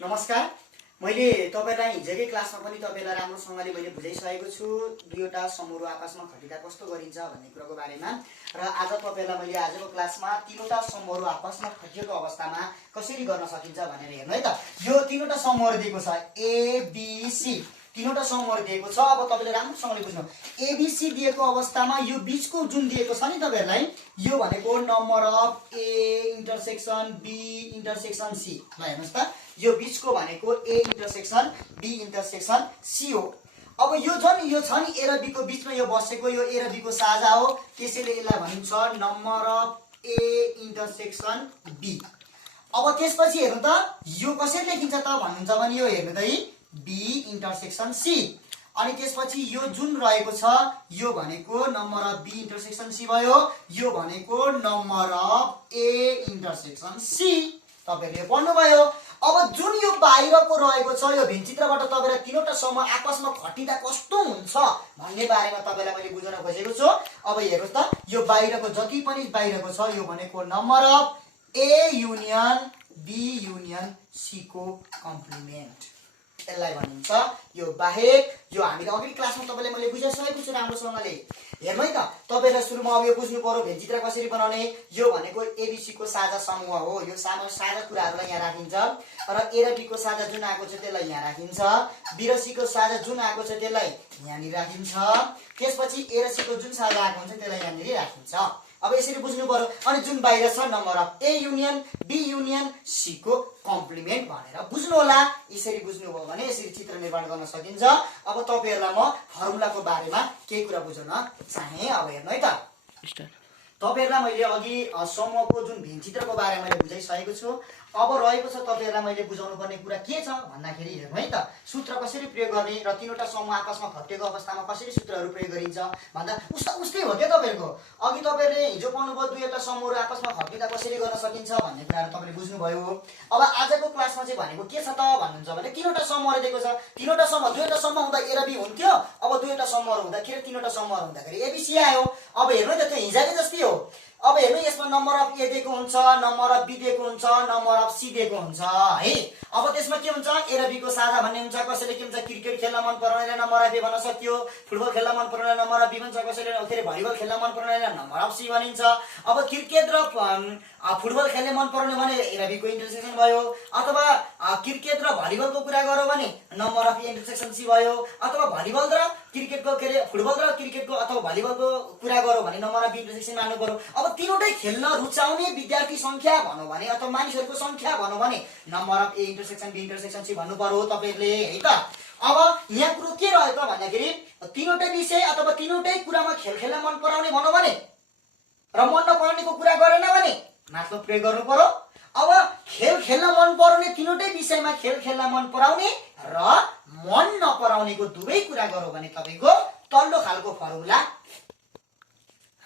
नमस्कार। मैले तपाईलाई हिजोकै क्लासमा पनि तपाईलाई राम्रोसँगले मैले बुझाइसकेको छु दुईवटा समूहहरू आपसमा खटिँदा कस्तो गरिन्छ भन्ने कुराको बारेमा र आज तपाईलाई मैले आजको क्लासमा तीनवटा समूहहरू आपसमा खटिएको अवस्थामा कसरी गर्न सकिन्छ भनेर हेर्नु है त। यो तीनवटा समूहहरू दिएको छ एबीसी, तीनवटा समूहहरू दिएको छ। अब तपाईले राम्रोसँगले बुझ्नु, एबीसी दिएको अवस्थामा यो बीचको जुन दिएको छ नि तपाईहरुलाई, यो भनेको number of A intersection B intersection C. ल हेर्नुस् त, यो बीचको भनेको A intersection B intersection C हो। अब यो छ नि ए र बी को बीचमा यो बसेको, यो ए र बी को साझा हो, त्यसैले यसलाई भनिन्छ number of A intersection B. अब त्यसपछि हेर्नु त, यो कसरी लेखिन्छ त भन्नुहुन्छ भने यो हेर्नु त बी इन्टरसेक्सन सी। अनि त्यसपछि यो जुन रहेको छ यो भनेको number of B intersection C भयो, यो भनेको number of A intersection C. तपाईहरुले पढ्नुभयो। अब जुन यो बाहिरको रहेको छ यो भिन्चित्रबाट तपाईलाई तीनवटा समूह आपसमा खटिँदा कस्तो हुन्छ भन्ने बारेमा तपाईलाई मैले बुझाउन खोजेको छु। अब हेर्नुस् त, यो बाहिरको जति पनि बाहिरको छ यो भनेको number of A union B union C को कम्प्लिमेन्ट, यसलाई भनिन्छ यो बाहेक। यो हामीले अघि क्लासमा तपाईलाई मैले बुझाइसकेको छु राम्रोसँगले। हेर्नु है त, तपाईलाई सुरुमा अब यो बुझ्नु पर्यो भिन्चित्र कसरी बनाउने। यो भनेको एबीसी को साझा समूह हो, यो साझा कुराहरूलाई यहाँ राखिन्छ र ए र बी को साझा जुन आएको छ त्यसलाई यहाँ राखिन्छ, बी र सी को साझा जुन आएको छ त्यसलाई यहाँनिर राखिन्छ, त्यसपछि ए र सी को जुन साझा आएको हुन्छ त्यसलाई यहाँनिर राखिन्छ। अब यसरी बुझ्नु पर्यो। अनि जुन बाहिर छ number of A union B union C को कम्प्लिमेन्ट भनेर बुझ्नु होला। यसरी बुझ्नुभयो भने यसरी चित्र निर्माण गर्न सकिन्छ। अब तपाईहरुलाई म फर्मुलाको बारेमा केही कुरा बुझाउन चाहे। अब हेर्नु है त, तपाईहरुलाई मैले अघि समूहको जुन भिन्चित्रको बारेमा मैले बुझाइसकेको छु। अब रहेको छ तपाईहरुलाई मैले बुझाउनु पर्ने कुरा के छ भन्दाखेरि हेर्नु है त, सूत्र कसरी प्रयोग गर्ने र तीनवटा समूह आपसमा खटिएको अवस्थामा कसरी सूत्रहरू प्रयोग गरिन्छ भन्दा उस्तै हो के तपाईहरुको। अघि तपाईहरुले हिजो पढ्नुभयो दुईवटा समूहहरू आपसमा खटिँदा कसरी गर्न सकिन्छ भन्ने कुराहरु तपाईले बुझ्नुभयो। अब आजको क्लासमा चाहिँ भनेको के छ त भन्नुहुन्छ भने तीनवटा समूहहरू दिएको छ। तीनवटा समूह, दुईवटा समूह हुँदा ए र बी हुन्थ्यो, अब दुईवटा समूहहरू हुँदाखेरि तीनवटा समूहहरू हुँदाखेरि एबीसी आयो। अब हेर्नु है त, त्यो हिजोकै जस्तै हो। अब हेर्नु, यसमा नम्बर अफ ए दिएको हुन्छ, नम्बर अफ बी दिएको हुन्छ, नम्बर अफ सी दिएको हुन्छ है। अब त्यसमा के हुन्छ, ए र बी को साझा भन्ने हुन्छ। कसैले के हुन्छ, क्रिकेट खेल्न मन पराउनेलाई नम्बर अफ ए भन्न सक्यो, फुटबल खेल्न मन पराउनेलाई नम्बर अफ बी भन्छ, कसैले भलिबल खेल्न मन पराउनेलाई नम्बर अफ सी भनिन्छ। अब क्रिकेट र फुटबल खेल्न मन पराउने भने ए र बी को इन्टरसेक्सन भयो, अथवा क्रिकेट र भलिबलको कुरा गरौँ भने number of A intersection C भयो, अथवा भलिबल र क्रिकेटको फुटबल र क्रिकेटको अथवा भलिबलको कुरा गरौँ भने नम्बर अफ बी इन्टरसेक्सन मान्नु पर्यो। अब तीनवटै खेल्न रुचाउने विद्यार्थी संख्या भनौँ भने अथवा मानिसहरूको संख्या भनौँ भने number of A intersection B intersection C भन्नु पर्यो तपाईहरुले है त। अब यहाँ कुरो के रह्यो त भन्दाखेरि तीनवटै विषय अथवा तीनवटै कुरामा खेल्न मन पराउने भनौँ भने र मन नपराउनेको कुरा गरेन भने माथि प्रयोग गर्नु पर्यो। अब खेल्न मन पराउने तीनवटै विषयमा खेल्न मन पराउने र मन नपराउनेको दुवै कुरा गरौँ भने तपाईको तल्लो खालको फर्मुला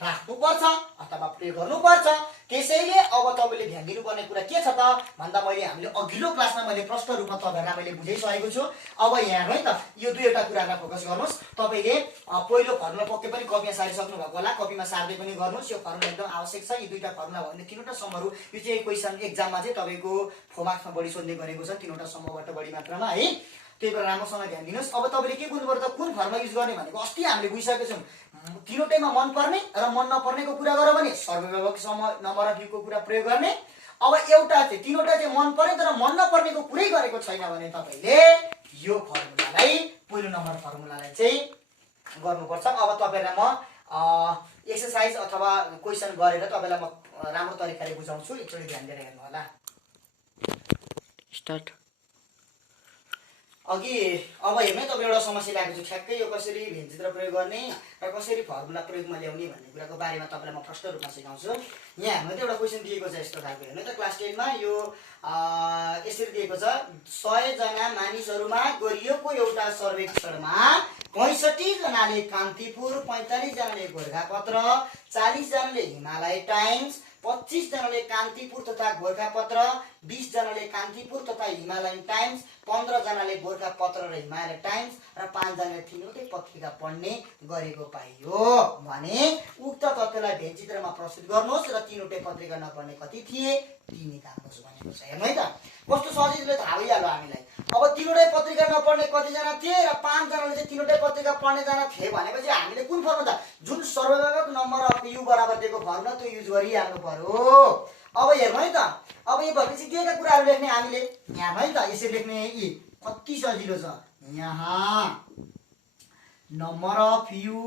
राख्नुपर्छ अथवा प्रयोग गर्नुपर्छ। त्यसैले अब तपाईले ध्यान दिनुपर्ने कुरा के छ त भन्दा हामीले अघिल्लो क्लासमा मैले प्रष्ट रूपमा तपाईहरुलाई मैले बुझाइसकेको छु। अब यहाँ है त, यो दुईवटा कुरामा फोकस गर्नुस्। तपाईले पहिलो फर्मुला पक्कै पनि कपीमा सारिसक्नु भएको होला, कपीमा सार्दै पनि गर्नुस्। यो फर्मुला एकदम आवश्यक छ। यी दुईटा फर्मुला भयो भने तीनवटा समूहहरू, यो चाहिँ क्वेशन एक्जाममा चाहिँ तपाईको 4 मार्क्समा बढी सोध्ने गरेको छ, तीनवटा समूहबाट बढी मात्रामा है। त्यही भएर राम्रोसँग ध्यान दिनुस्। अब तपाईले के बुझ्नु पर्यो त, कुन फर्मुला युज गर्ने भनेको अस्ति हामीले बुझिसकेको छौं। तीनवटैमा मन पर्ने र मन नपर्नेको कुरा गरौँ भने सर्वव्यापक समूह नम्बर अफ को कुरा प्रयोग गर्ने। अब एउटा चाहिँ तीनवटा चाहिँ मन पर्ने तर मन नपर्नेको कुरै गरेको छैन भने तपाईले यो फर्मुलालाई पहिलो नम्बर फर्मुलालाई चाहिँ गर्नुपर्छ। अब तपाईहरुलाई म एक्सरसाइज अथवा क्वेशन गरेर तपाईलाई म राम्रो तरिकाले बुझाउँछु। एकचोटी ध्यान दिएर हेर्नु होला। स्टार्ट। अब हेर्नु, तपाईले एउटा समस्या ल्याएको छु। ठ्याक्कै यो कसरी भिन्चित्र प्रयोग गर्ने र कसरी फर्मुला प्रयोगमा ल्याउने भन्ने कुराको बारेमा तपाईलाई म प्रष्ट रूपमा सिकाउँछु। यहाँ हेर्नु त, एउटा क्वेशन दिएको छ यस्तो खालको। हेर्नु त, क्लास 10 मा यो यसरी दिएको छ, 100 जना मानिसहरुमा गरिएको एउटा सर्वेक्षणमा 65 जनाले कान्तिपुर, 45 जनाले गोरखापत्र, 40 जनाले हिमालय टाइम्स, 25 जनाले कान्तिपुर तथा गोरखापत्र, 20 जनाले कान्तिपुर तथा हिमालयन टाइम्स, 15 जनाले गोरखापत्र र हिमालय टाइम्स र 5 जनाले तीनवटै पत्रिका पढ्ने गरेको पाइयो। भने उक्त तथ्यलाई भेटचित्रमा प्रस्तुत गर्नुहोस् र तीनवटै पत्रिका नपढ्ने कति थिए ती निकाल्नुहोस् भनेको छ। हेर्नु है त कस्तो सजिलो थाहा भइहाल्यो हामीलाई। अब तीनवटै पत्रिका नपढ्ने कतिजना थिए र 5 जनाले चाहिँ तीनवटै पत्रिका पढ्ने जना थिए भनेपछि हामीले कुन फर्मुला जुन सर्वव्यापक नम्बर अफ यु बराबर दिएको फर्मुला त्यो युज गरिहाल्नु पर्यो। अब हेर्नु है त अब यो भएपछि के का कुराहरू लेख्ने हामीले यहाँ है त यसरी लेख्ने यी कति सजिलो छ। यहाँ नम्बर अफ यु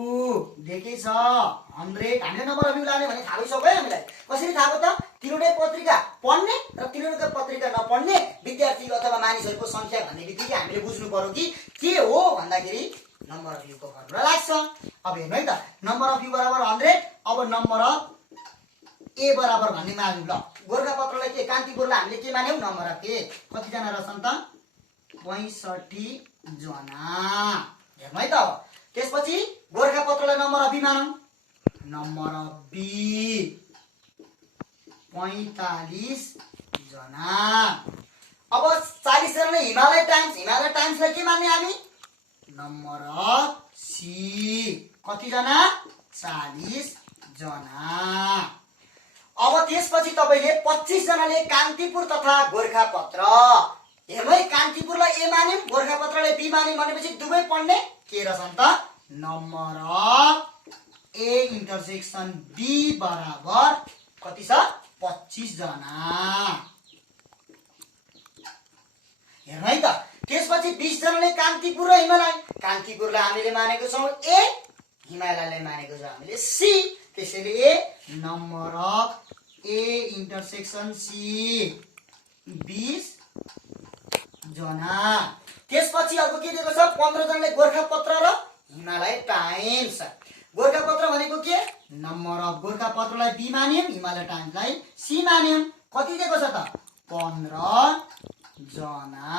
देखे छ 100 हामीले नम्बर अफ यु लाने भने थाहा भइसक्यो है हामीलाई। कसरी थाहा भयो त तीनवटै पत्रिका पढ्ने र तीनवटै पत्रिका नपढ्ने विद्यार्थी अथवा मानिसहरूको संख्या भन्ने बित्तिकै हामीले बुझ्नु पर्यो कि के हो भन्दाखेरि नम्बर अफ यु को फर्मुला लाग्छ। अब हेर्नु है त नम्बर अफ यु बराबर 100। अब नम्बर अफ ए बराबर भन्ने मान्यौं। ल गोरखापत्रलाई के कान्तिपुरलाई हामीले के मान्यौं नम्बर अफ ए कति जना रहेछन् त 65 जना। हेर्नु है त त्यसपछि गोरखापत्रलाई नम्बर अफ बी मानौं। नम्बर अफ बी 45 जना। अब 40 जनाले हिमालय टाइम्सलाई के मान्ने हामी नम्बर अफ सी कति जना 40 जना। अब त्यसपछि तपाईले 25 जनाले कान्तिपुर तथा गोरखापत्र। हेर्नु है कान्तिपुरलाई ए मान्यौं गोरखापत्रलाई बी मान्यौं भनेपछि दुवै पढ्ने के रहेछन् त number of A intersection B बराबर कति छ 25 जना। हेर्नु है त त्यसपछि 20 जनाले कान्तिपुर र हिमालय। कान्तिपुरलाई हामीले मानेको छौं ए हिमालयलाई मानेको छौं हामीले सी। त्यसैले A number of A intersection C 20 जना। त्यसपछि अर्को के दिएको छ 15 जनाले गोरखापत्र र हिमालय टाइम्स। गोरखापत्र भनेको के नम्बर अफ गोरखापत्रलाई बी मान्यौं हिमालय टाइम्सलाई सी मान्यौं कति दिएको छ त 15 जना।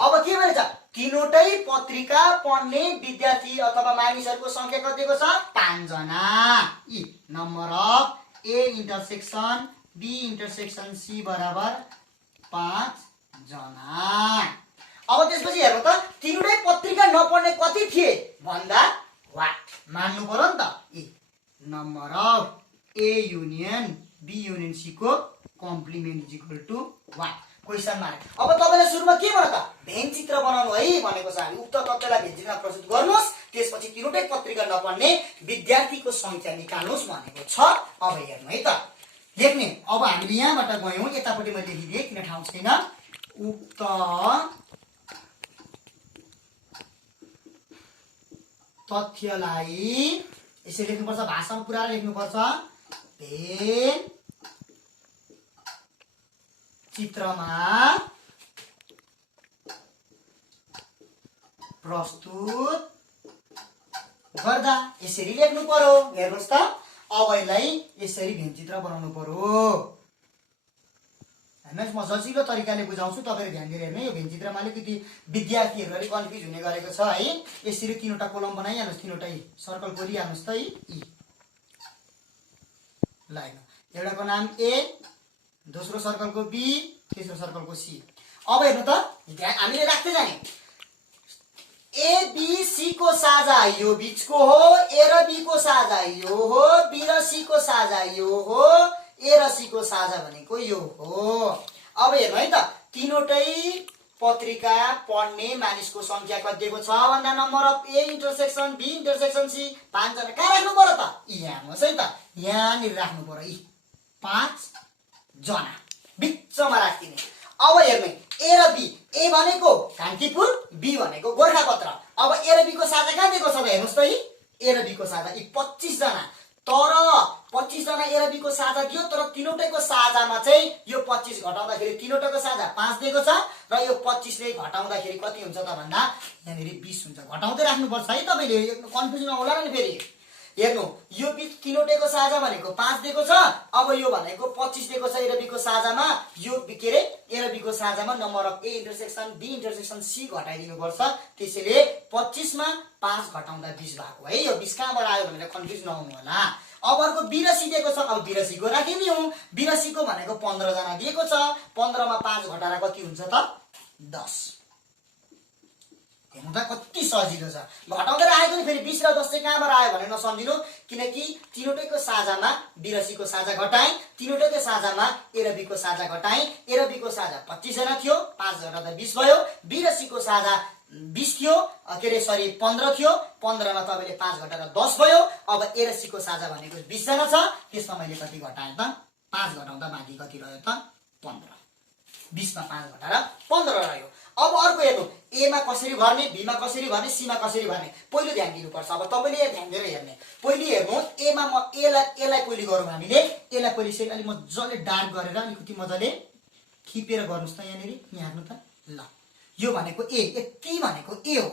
अब के भन्छ तीनवटै पत्रिका पढ्ने विद्यार्थी अथवा मानिसहरूको संख्या कति दिएको छ 5 जना। यी number of A intersection B intersection C बराबर 5 जना। अब त्यसपछि हेर्नु त तीनवटै पत्रिका नपढ्ने कति थिए भन्दा वाट मान्नु पर्यो नि त। यी number of A union B union C को complement is equal to what question mark. अब तपाईले सुरुमा के भन्नु त भेन चित्र बनाउनु है भनेको छ हामी। उक्त तथ्यलाई भेन चित्रमा प्रस्तुत गर्नुहोस् त्यसपछि तीनवटै पत्रिका नपढ्ने विद्यार्थीको संख्या निकाल्नुहोस् भनेको छ। अब हेर्नु है त लेख्ने। अब हामीले यहाँबाट गयौं यतापट्टि मैले लेखिदिए किन ठाउँ छैन। उक्त तथ्यलाई यसरी लेख्नुपर्छ भाषामा पुरा लेख्नुपर्छ भेन चित्रमा प्रस्तुत गर्दा यसरी लेख्नु पर्यो। हेर्नुस् त अब यसलाई यसरी भेनचित्र बनाउनु पर्यो। हेर्नुस् म सजिलो तरिकाले बुझाउँछु तपाईले ध्यान दिएर हेर्नु। यो भेनचित्रमा अलिकति विद्यार्थीहरुले कन्फ्युज हुने गरेको छ है। यसरी तीनवटा कोलम बनाइहाल्नुस् तीनवटै सर्कल कोरिहाल्नुस् त यी लाइन एउटाको नाम ए दोस्रो सर्कलको बी तेस्रो सर्कलको सी। अब हेर्नु त हामीले राख्दै जाने ए बी सी को साझा यो बीचको हो ए र बी को साझा यो हो बी र सी को साझा यो हो ए र सी को साझा भनेको यो हो। अब हेर्नु है त तीनवटै पत्रिका पढ्ने मानिसको संख्या कति दिएको छ भन्दा number of A intersection B intersection C 5 जना। कहाँ राख्नु पर्यो त यहाँ हेर्नुस् है त यहाँनिर राख्नु पर्यो यी 5 जना बिचमा राखिदिने। अब हेर्नु ए र बी ए भनेको कान्तिपुर बी भनेको गोरखापत्र। अब ए र बी को साझा कहाँ दिएको छ त हेर्नुस् त यी ए र बी को साझा यी 25 जना। तर 25 जना ए र बी को साझा दियो तर तीनवटैको साझामा चाहिँ यो 25 घटाउँदाखेरि तीनवटैको साझा 5 दिएको छ र यो 25 ले घटाउँदाखेरि कति हुन्छ त भन्दा यहाँनिर 20 हुन्छ। घटाउँदै राख्नुपर्छ है तपाईले कन्फ्युजन होला नि फेरि। हेर्नु यो बीच तीनवटैको साझा भनेको 5 दिएको छ। अब यो भनेको 25 दिएको छ ए र बी को साझामा यो के रे ए र बी को साझामा number of A intersection B intersection C घटाइदिनु पर्छ। त्यसैले 25 मा 5 घटाउँदा 20 भएको है। यो 20 कहाँबाट आयो भनेर कन्फ्युज नहुनु होला। अब अर्को 82 दिएको छ। अब 82 को राखिने हो। 82 को भनेको 15 जना दिएको छ। 15 मा 5 घटाएर कति हुन्छ त 10। हेर्नु त कति सजिलो छ। घटाउँदै आएको नि फेरि 20 र 10 चाहिँ कहाँबाट आयो भने नसम्झिनु, किनकि तीनवटैको साझामा 82 को साझा घटाएँ, तीनवटैको साझामा ए र बी को साझा घटाएँ। ए र बी को साझा 25 जना थियो, 5 घटाउँदा 20 भयो। 82 को साझा 20 थियो, के अरे सरी 15 थियो। 15 मा तपाईले 5 घटाएर 10 भयो। अब ए र सी को साझा भनेको 20 जना छ, त्यसमा मैले कति घटाएँ त 5 घटाउँदा बाँकी कति रह्यो त 15। 20 मा 5 घटाएर 15 रह्यो। अब अर्को हेर्नु, ए मा कसरी भर्ने, बी मा कसरी भर्ने, सी मा कसरी भर्ने, पहिलो ध्यान दिनुपर्छ। अब तपाईले ध्यान दिएर हेर्ने। पहिले हेर्नु, ए मा म एलाई पहिले गरौँ हामीले। एलाई पहिले चाहिँ अलि मजाले डार्क गरेर अलिकति मजाले खिपेर गर्नुस् त यहाँनेरि, यहाँ हेर्नु त ल। यो भनेको ए, यति भनेको ए हो,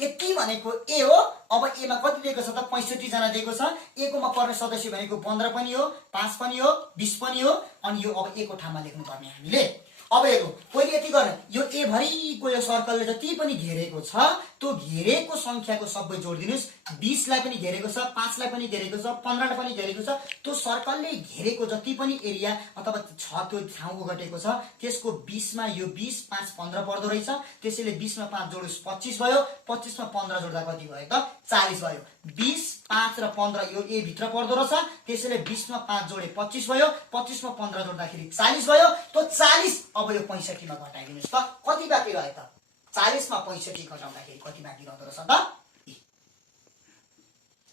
यति भनेको ए हो। अब ए मा कति दिएको छ त 65 जना दिएको छ। ए को मा पर्ने सदस्य भनेको 15 पनि हो, 5 पनि हो, 20 पनि हो। अनि यो अब ए को ठाउँमा लेख्नु पर्ने हामीले। अब हेर्नु, पहिले यति गर्ने, यो ए भरिको यो सर्कलले जति पनि घेरेको छ त्यो घेरेको संख्याको सबै जोडिदिनुस्। 20 लाई पनि घेरेको छ, 5 लाई पनि घेरेको छ, 15 लाई पनि घेरेको छ। त्यो सर्कलले घेरेको जति पनि एरिया अथवा छ त्यो ठाउँको घटेको छ, त्यसको 20 मा यो 20, 5, 15 पर्दो रहेछ। त्यसैले 20 मा 5 जोडुस् 25 भयो। 25 मा 15 जोड्दा कति भयो त 40 भयो। 20, 5 र 15 यो ए भित्र पर्दो रहेछ। त्यसैले 20 मा 5 जोडे 25 भयो। 25 मा 15 जोड्दाखेरि 40 भयो। त्यो 40 अब यो 65 मा घटाइदिनुस् त कति बाँकी रह्यो त 40 मा 65 घटाउँदाखेरि कति बाँकी रहँदो रहेछ त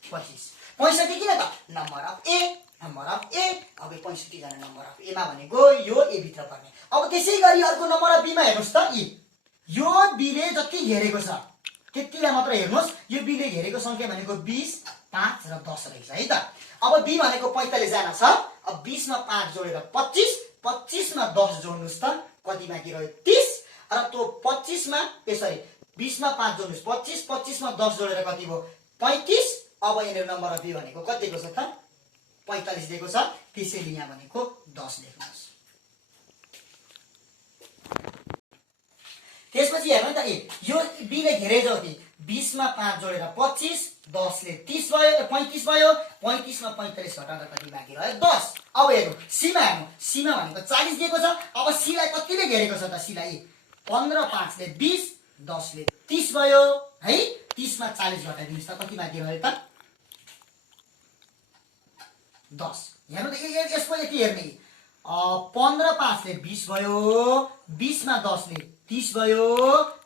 25। 65 किन त number of A, number of A. अब 65 जना नम्बर अफ ए मा भनेको यो ए भित्र पर्ने। अब त्यसै गरी अर्को नम्बर अफ बी मा हेर्नुस् त, यो बी ले जति घेरेको छ त्यतिलाई मात्र हेर्नुस्। यो बी ले घेरेको संख्या भनेको 20, 5 र 10 रहेछ है त। अब बी भनेको 45 जना छ। अब 20 मा 5 जोडेर 25, 25 मा 10 जोड्नुस् त कति बाँकी रह्यो 30। र त्यो 25 मा 20 मा 5 जोड्नुस् 25, 25 मा 10 जोडेर कति भयो 35। अब यहाँनिर नम्बर अफ बी भनेको कति दिएको छ त 45 दिएको छ। त्यसैले यहाँ भनेको 10 लेख्नुस्। त्यसपछि हेर्नु त यो बी ले घेरे जति 20 मा 5 जोडेर 25, 10 ले 30 भयो, 35 भयो। 35 मा 45 घटाउँदा कति बाँकी रह्यो 10। अब हेर्नु सी मा, हेर्नु सी मा भनेको 40 दिएको छ। अब सी लाई कतिले घेरेको छ त सी लाई 15, 5 ले 20, 10 ले 30 भयो है। 30 मा 40 घटाइदिनुस् त कति बाँकी रह्यो त 10। हेर्नु त यसको यति हेर्ने 15, 5 ले 20 भयो, 20 मा 10 ले 30 भयो।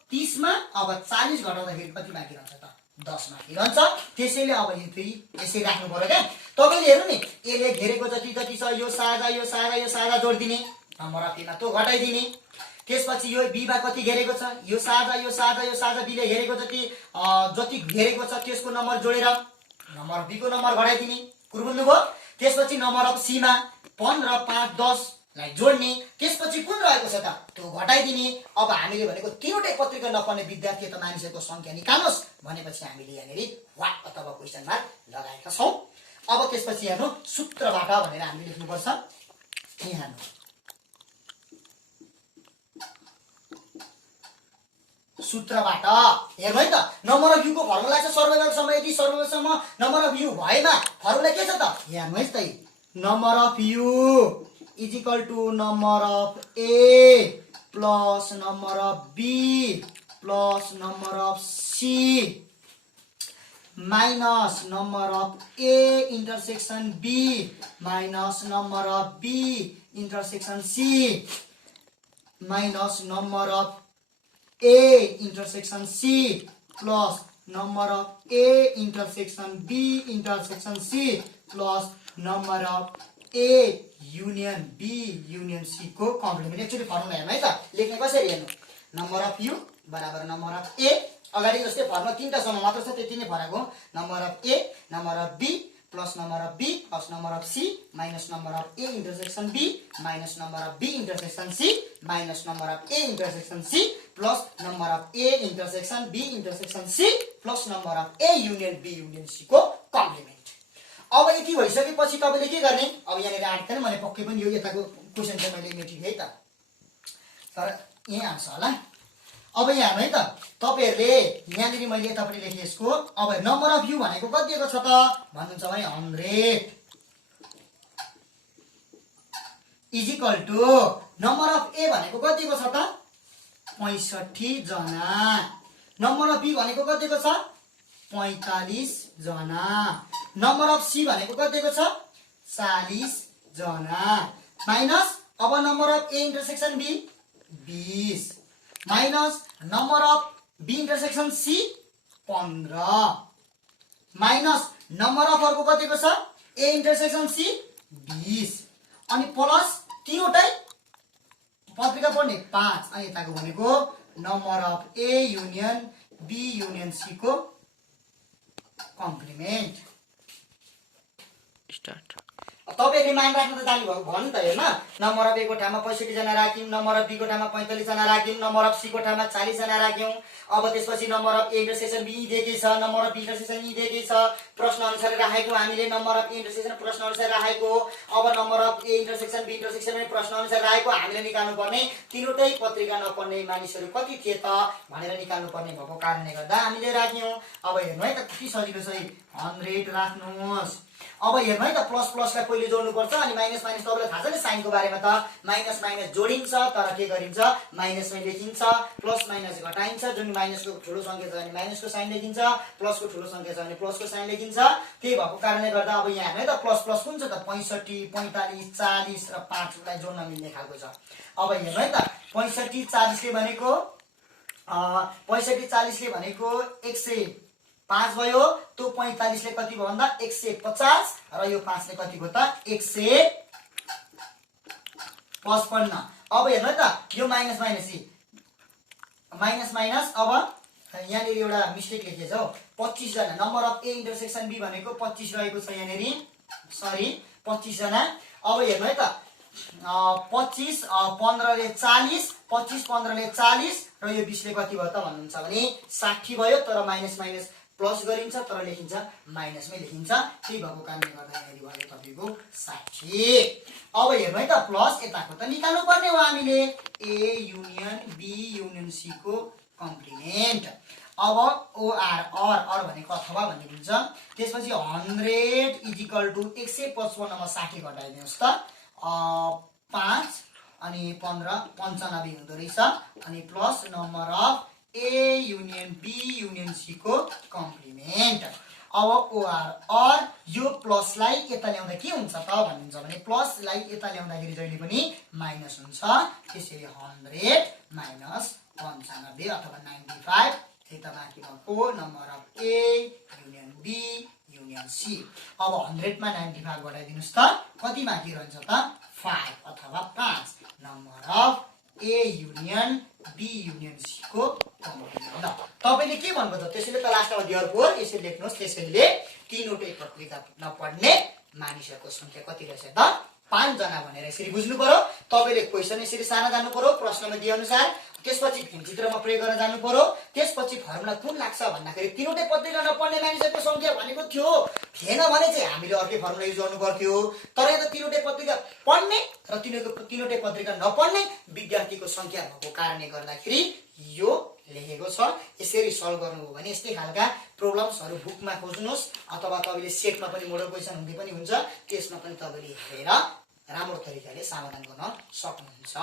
30 मा अब 40 घटाउँदाखेरि कति बाँकी रहन्छ त 10 बाँकी रहन्छ। त्यसैले अब यो फेरि यसै राख्नु पर्यो क्या। तपाईले हेर्नु नि ए ले घेरेको जति जति छ यो साझा, यो साझा, यो साझा जोडिदिने, नम्बर अफ एमा त्यो घटाइदिने। त्यसपछि यो बी मा कति घेरेको छ, यो साझा, यो साझा, यो साझा बी ले घेरेको जति जति घेरेको छ त्यसको नम्बर जोडेर नम्बर अफ बी को नम्बर घटाइदिने। कुरो बुझ्नुभयो। त्यसपछि नम्बर अफ सी मा 15, 5, 10 लाई जोड्ने। त्यसपछि कुन रहेको छ त त्यो घटाइदिने। अब हामीले भनेको तीनवटै पत्रिका नपढ्ने विद्यार्थी त मानिसहरूको संख्या निकाल्नुस् भनेपछि हामीले यहाँनेरि व्हाट अथवा क्वेशन मार्क लगाएका छौं। अब त्यसपछि हेर्नु सूत्रबाट भनेर हामीले लेख्नुपर्छ। यहाँ हेर्नु सूत्रबाट हेर्नु है त। नम्बर अफ यु को फर्मुला चाहिँ सर्वैवलसम्म यदि सर्वैवलसम्म नम्बर अफ यु भएमा फर्मुला के छ त हेर्नु है त। Number of U is equal to number of A plus number of B plus number of C minus number of A intersection B minus number of B intersection C minus number of A intersection C plus number of A intersection B intersection C plus number of A union B union C को complement. Actually formula हेर्नु है त। लेख्ने कसरी हेर्नु number of U बराबर number of A. अगाडि जस्तै फर्मुला तीनटा सम्म मात्र छ त्यति नै फरक हो। Number of A number of B plus number of B plus number of C minus number of A intersection B minus number of B intersection C minus number of A intersection C plus number of A intersection B intersection C plus number of A union B union C को complement. अब यति भइसकेपछि तपाईले के गर्ने। अब यहाँनिर आँट्दैन मैले पक्कै पनि यो यताको क्वेशन चाहिँ मैले मेटिदिए है त, तर यही आउँछ होला। अब यहाँ हेर्नु है त तपाईहरुले यहाँनिर मैले यतापट्टि लेखे यसको। अब नम्बर अफ यु भनेको कति दिएको छ त भन्नुहुन्छ भने 100 is equal to number of A भनेको कति दिएको छ त 65 जना। नम्बर अफ बी भनेको कति दिएको छ 45 जना। नम्बर अफ सी भनेको कति दिएको छ 40 जना। माइनस अब number of A intersection B 20 minus number of B intersection C 15 minus number of अर्को कतिको छ ए इन्टरसेक्सन सी 20 अनि प्लस तीनवटै पत्रिका पढ्ने 5 अनि यताको भनेको number of A union B union C को कम्प्लिमेन्ट। स्टार्ट। तपाईहरुले मान राख्न त जान्नु भएको भन्नु त हेर्न। नम्बर अफ ए को ठाउँमा 65 जना राख्यौं, नम्बर अफ बी को ठाउँमा 45 जना राख्यौं, नम्बर अफ सी को ठाउँमा 40 जना राख्यौं। अब त्यसपछि number of A intersection B दिएकै छ, number of B intersection E दिएकै छ। प्रश्न अनुसार राखेको हामीले नम्बर अफ ए इन्टरसेक्सन प्रश्न अनुसार राखेको। अब number of A intersection B intersection पनि प्रश्न अनुसार राखेको। हामीले निकाल्नु पर्ने तीनवटै पत्रिका नपढ्ने मानिसहरु कति थिए त भनेर निकाल्नु पर्ने भएको कारणले गर्दा हामीले राख्यौं। अब हेर्नु है त कति सजिलो छ। 100 राख्नुस्। अब हेर्नु है त प्लस प्लसलाई पहिले जोड्नु पर्छ अनि माइनस माइनस तपाईलाई थाहा छ नि साइनको बारेमा त माइनस माइनस जोडिन्छ तर के गरिन्छ माइनसमै लेखिन्छ। प्लस माइनस घटाइन्छ। जुन माइनसको ठुलो संख्या छ भने माइनसको साइन लेखिन्छ, प्लसको ठुलो संख्या छ भने प्लसको साइन लेखिन्छ। त्यही भएको कारणले गर्दा अब यहाँ हेर्नु है त प्लस प्लस कुन छ त 65 45 40 र 5 लाई जोड्न मिल्ने खालको छ। अब हेर्नु है त 65 40 ले भनेको 65 40 ले भनेको 105 भयो। त्यो 45 ले कति भयो भन्दा 150 र यो 5 ले कति भयो त 155। अब हेर्नु त यो माइनस माइनस माइनस माइनस। अब यहाँनिर एउटा मिस्टेक लेखेछ हौ 25 जना। Number of A intersection B भनेको 25 रहेको छ यहाँनिर, सरी 25 जना। अब हेर्नु है त 25 15 ले 40 25 15 ले 40 र यो 20 ले कति भयो त भन्नुहुन्छ भने 60 भयो। तर माइनस माइनस प्लस गरिन्छ तर लेखिन्छ माइनसमै लेखिन्छ। त्यही भएको कारणले गर्दा यहाँनिर भयो तपाईको 60। अब हेर्नु है त प्लस यताको त निकाल्नु पर्ने हो हामीले A union B union C को कम्प्लिमेन्ट। अब ओआर अर भनेको अथवा भन्ने हुन्छ। त्यसपछि 100 इज इक्वल टु 155 मा 60 घटाइदिनुस् त 5 अनि 15 95 हुँदो रहेछ अनि plus number of A union B union C को कम्प्लिमेन्ट। अब ओआर यो प्लसलाई यता ल्याउँदा के हुन्छ त भन्नुहुन्छ भने प्लसलाई यता ल्याउँदाखेरि जहिले पनि माइनस हुन्छ। त्यसैले 100 माइनस 95 अथवा 95 त्यही त बाँकी भएको number of A union B union C. अब 100 मा 95 घटाइदिनुस् त कति बाँकी रहन्छ त 5 अथवा 5 number of A union B union C को कम्प्लिमेन्ट। तपाईले के भन्नु त त्यसैले त लास्टमा देयरफोर यसरी लेख्नुस्। त्यसैले तीनवटै पत्रिका नपढ्ने मानिसहरुको संख्या कति रहेछ त 5 जना भनेर यसरी बुझ्नु पर्यो। तपाईले क्वेशन यसरी साना जान्नु पर्यो प्रश्नमा दिए अनुसार। त्यसपछि चित्रमा प्रयोग गर्न जान्नु पर्यो। त्यसपछि फर्मुला कुन लाग्छ भन्दाखेरि तीनवटै पत्रिका नपढ्ने मानिसहरुको संख्या भनेको थियो। थिएन भने चाहिँ हामीले अर्कै फर्मुला युज गर्नु पर्थ्यो। तर यहाँ त तीनवटै पत्रिका पढ्ने र तीनवटै पत्रिका नपढ्ने विद्यार्थीको संख्या भएको कारणले गर्दाखेरि यो लेखेको छ। यसरी सल्भ गर्नु हो भने यस्तै खालका प्रब्लम्सहरु बुकमा खोज्नुस् अथवा तपाईले सेटमा पनि मोडल क्वेशन हुँदै पनि हुन्छ। त्यसमा पनि तपाईले हेरेर राम्रो तरिकाले समाधान गर्न सक्नुहुन्छ।